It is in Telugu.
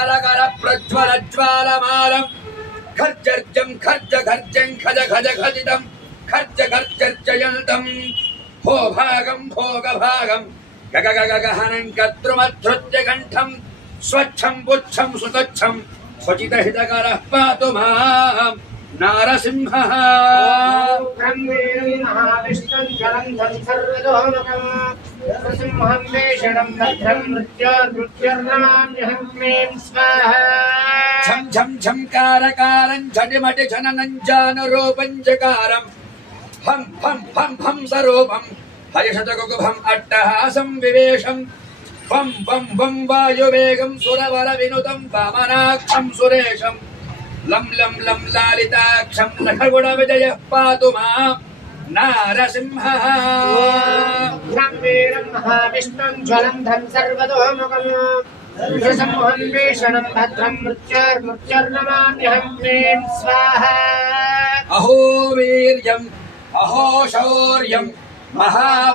కలకల ప్రజ్వల జ్వాలమాలం ఖర్జర్జం ఖర్జ ఖర్జం ఖజ ఖజ ఖజితం ఖర్జ ఖర్జర్జయంతం భో భాగం భోగ భాగం గగ గగ గహనం కద్రుమధృత్య కంఠం స్వచ్ఛం పుచ్చం సుతచ్చం స్వచిత హితకరః పాతు మాం నారసింహః. మహావిష్ణుం జలంధం సర్వతోముఖం నరసింహం వేషణం భద్రం మృత్యోర్నమామ్యహం క్లీం స్వాహా. ఝం ఝం ఝంకారకారం ఝటిమటి ఝననం జానురూపం జకారం హం హం హం హం సరూపం హరిషతగుభం అట్టహాసం వివేశం వం వం వం వాయువేగం సురవర వినుతం వామనాక్షం సురేశం లం లం లం లాలితాక్షం లఖగుణ విజయః పాతు మాం నారసింహః. వీరం మహావిష్ణుం జ్వలంధం సర్వతోముఖం నృసింహం వేషణం భద్రం మృత్యోర్నమామ్యహం క్లీం స్వాహా. అహో వీర్యం అహో శౌర్యం మహా